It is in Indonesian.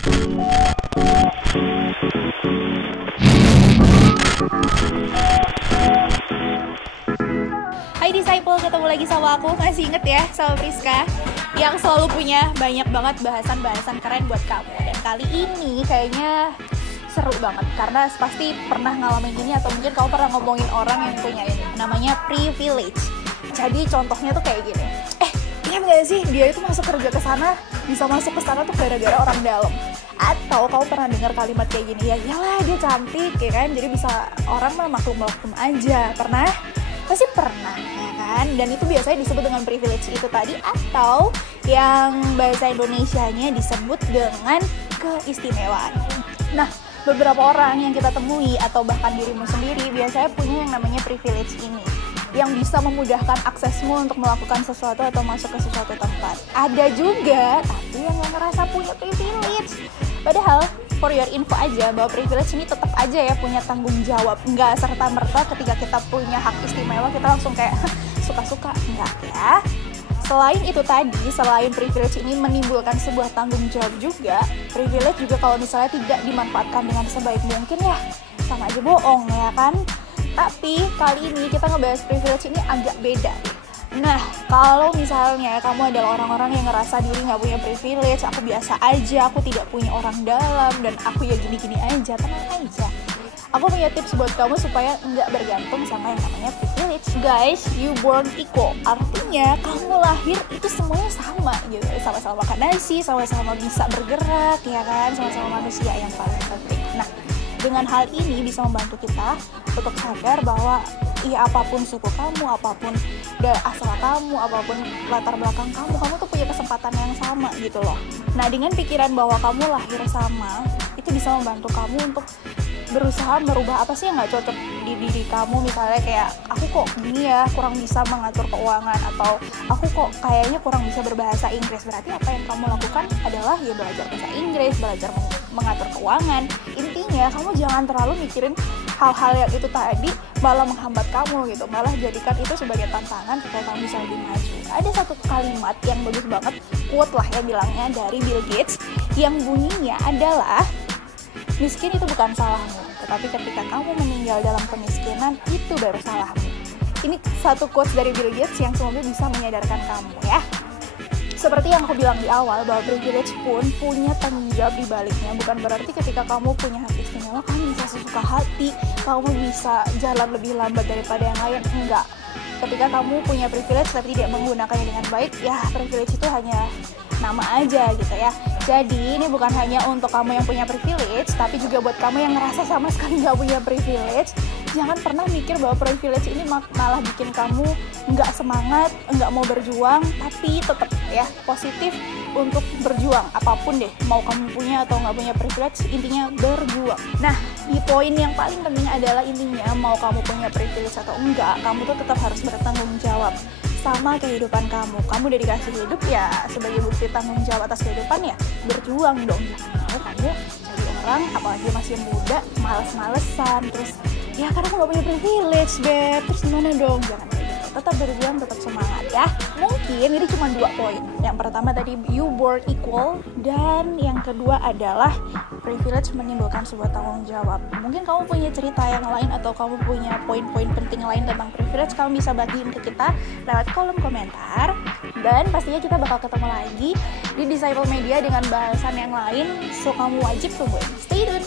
Hai Disciple, ketemu lagi sama aku. Masih inget ya sama Priska yang selalu punya banyak banget bahasan-bahasan keren buat kamu. Dan kali ini kayaknya seru banget karena pasti pernah ngalamin gini, atau mungkin kamu pernah ngomongin orang yang punya ini, namanya privilege. Jadi contohnya tuh kayak gini, ingat gak sih dia itu masuk kerja ke sana, bisa masuk ke sana tuh gara-gara orang dalam. Atau kamu pernah dengar kalimat kayak gini, ya iyalah dia cantik ya kan, jadi bisa orang mah maklum-maklum aja. Pernah? Pasti pernah ya kan. Dan itu biasanya disebut dengan privilege itu tadi, atau yang bahasa Indonesianya disebut dengan keistimewaan. Nah, beberapa orang yang kita temui atau bahkan dirimu sendiri biasanya punya yang namanya privilege ini, yang bisa memudahkan aksesmu untuk melakukan sesuatu atau masuk ke sesuatu tempat. Ada juga tapi yang ngerasa punya privilege, padahal for your info aja bahwa privilege ini tetap aja ya punya tanggung jawab. Nggak serta-merta ketika kita punya hak istimewa kita langsung kayak suka-suka, enggak ya. Selain itu tadi, selain privilege ini menimbulkan sebuah tanggung jawab juga, privilege juga kalau misalnya tidak dimanfaatkan dengan sebaik mungkin ya sama aja bohong ya kan. Tapi kali ini kita ngebahas privilege ini agak beda. Nah, kalau misalnya kamu adalah orang-orang yang ngerasa diri gak punya privilege, aku biasa aja, aku tidak punya orang dalam, dan aku ya gini-gini aja, tenang aja. Aku punya tips buat kamu supaya nggak bergantung sama yang namanya privilege. Guys, you born equal. Artinya kamu lahir itu semuanya sama gitu. Sama-sama makan nasi, sama-sama bisa bergerak, ya kan? Sama-sama manusia yang paling penting. Nah, dengan hal ini bisa membantu kita untuk sadar bahwa ya apapun suku kamu, apapun asal kamu, apapun latar belakang kamu tuh punya kesempatan yang sama gitu loh. Nah, dengan pikiran bahwa kamu lahir sama, itu bisa membantu kamu untuk berusaha merubah apa sih yang nggak cocok di diri kamu. Misalnya kayak aku kok gini ya, kurang bisa mengatur keuangan, atau aku kok kayaknya kurang bisa berbahasa Inggris. Berarti apa yang kamu lakukan adalah ya belajar bahasa Inggris, belajar mengatur keuangan. Intinya kamu jangan terlalu mikirin hal-hal yang itu tadi malah menghambat kamu gitu, malah jadikan itu sebagai tantangan supaya kamu bisa lebih maju. Ada satu kalimat yang bagus banget, quote lah ya bilangnya, dari Bill Gates, yang bunyinya adalah, miskin itu bukan salahmu, tetapi ketika kamu meninggal dalam kemiskinan, itu baru salahmu. Ini satu quotes dari Bill Gates yang semoga bisa menyadarkan kamu ya. Seperti yang aku bilang di awal, bahwa privilege pun punya tanggung jawab di baliknya. Bukan berarti ketika kamu punya hak istimewa, kamu bisa sesuka hati, kamu bisa jalan lebih lambat daripada yang lain. Enggak. Ketika kamu punya privilege tapi tidak menggunakannya dengan baik, ya privilege itu hanya nama aja gitu ya. Jadi ini bukan hanya untuk kamu yang punya privilege, tapi juga buat kamu yang ngerasa sama sekali nggak punya privilege. Jangan pernah mikir bahwa privilege ini malah bikin kamu nggak semangat, nggak mau berjuang, tapi tetap ya positif untuk berjuang. Apapun deh, mau kamu punya atau nggak punya privilege, intinya berjuang. Nah, di poin yang paling penting adalah intinya mau kamu punya privilege atau enggak, kamu tuh tetap harus bertanggung jawab sama kehidupan kamu. Kamu udah dikasih hidup ya, sebagai bukti tanggung jawab atas kehidupan ya berjuang dong. Jangan mau kamu jadi orang, apalagi masih muda, males-malesan, terus ya karena aku gak punya privilege beb, terus gimana dong? Jangan kayak gitu, tetap berjuang, tetap semangat ya. Mungkin ini cuma 2 poin. Yang pertama tadi you born equal, dan yang kedua adalah privilege menimbulkan sebuah tanggung jawab. Mungkin kamu punya cerita yang lain atau kamu punya poin-poin penting lain tentang privilege, kamu bisa bagiin ke kita lewat kolom komentar. Dan pastinya kita bakal ketemu lagi di Disciple Media dengan bahasan yang lain, so kamu wajib tungguin. Stay tune!